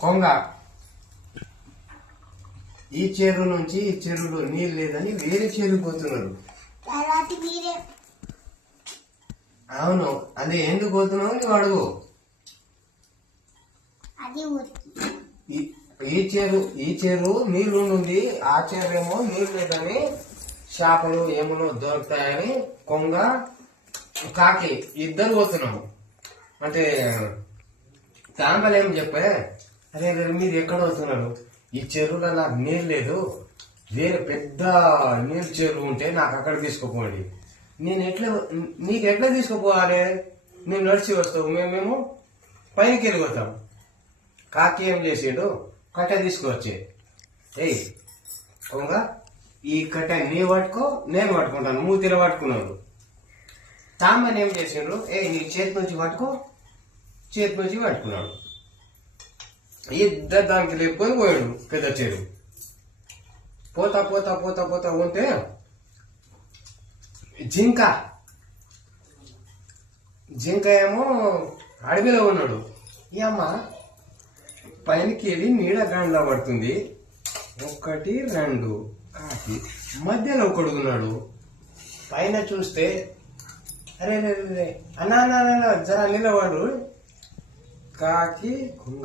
కొంగ. ఈ చెరువు నుంచి ఈ చెరువులో నీళ్ళు లేదని వేరే చెరువు పోతున్నారు. అవును అదే ఎందుకు పోతున్నావు నువ్వు అడుగు. ఈ- ఈ చెరు ఈ చెరువు నీళ్ళు ఉంది ఆ చెరువు ఏమో నీళ్ళు లేదని చేపలు ఏమో దొరుకుతాయని కొంగ కాకి ఇద్దరు పోతున్నాము. అంటే తాంబలు చెప్పే అరే రే, మీరు ఎక్కడ వస్తున్నారు? ఈ చెరువులో నాకు నీళ్ళు లేదు. వేరే పెద్ద నీళ్ళు చెరువు ఉంటే నాకు అక్కడ తీసుకుపోండి. నేను ఎట్లా నీకు ఎట్లా తీసుకుపోవాలి? నేను నడిచి వస్తావు. మేమేమో పైకి వెళ్ళిపోతాం కాకి ఏం చేసాడు కట్ట తీసుకువచ్చే ఏయ్ కొంగ ఈ కట్ట నీ పట్టుకో నేను పట్టుకుంటాను. మూతిలో పట్టుకున్నాడు. తామని ఏం చేసిండ్రు? ఏ నీ చేతి నుంచి పట్టుకో. చేతి నుంచి పట్టుకున్నాడు. ఇద్దరు దానికి లేపుకొని పోయాడు పెద్ద చెరువు పోతా పోతా పోతా పోతా ఉంటే జింక. జింక ఏమో అడవిలో ఉన్నాడు. ఈ అమ్మ పైనకి వెళ్ళి నీడ గండ్లా పడుతుంది. ఒకటి రెండు కాకి మధ్యలో ఒకడు ఉన్నాడు. పైన చూస్తే అరే రే అన్నా అన్నా జరా నిలబడు. కాకి కుంగ.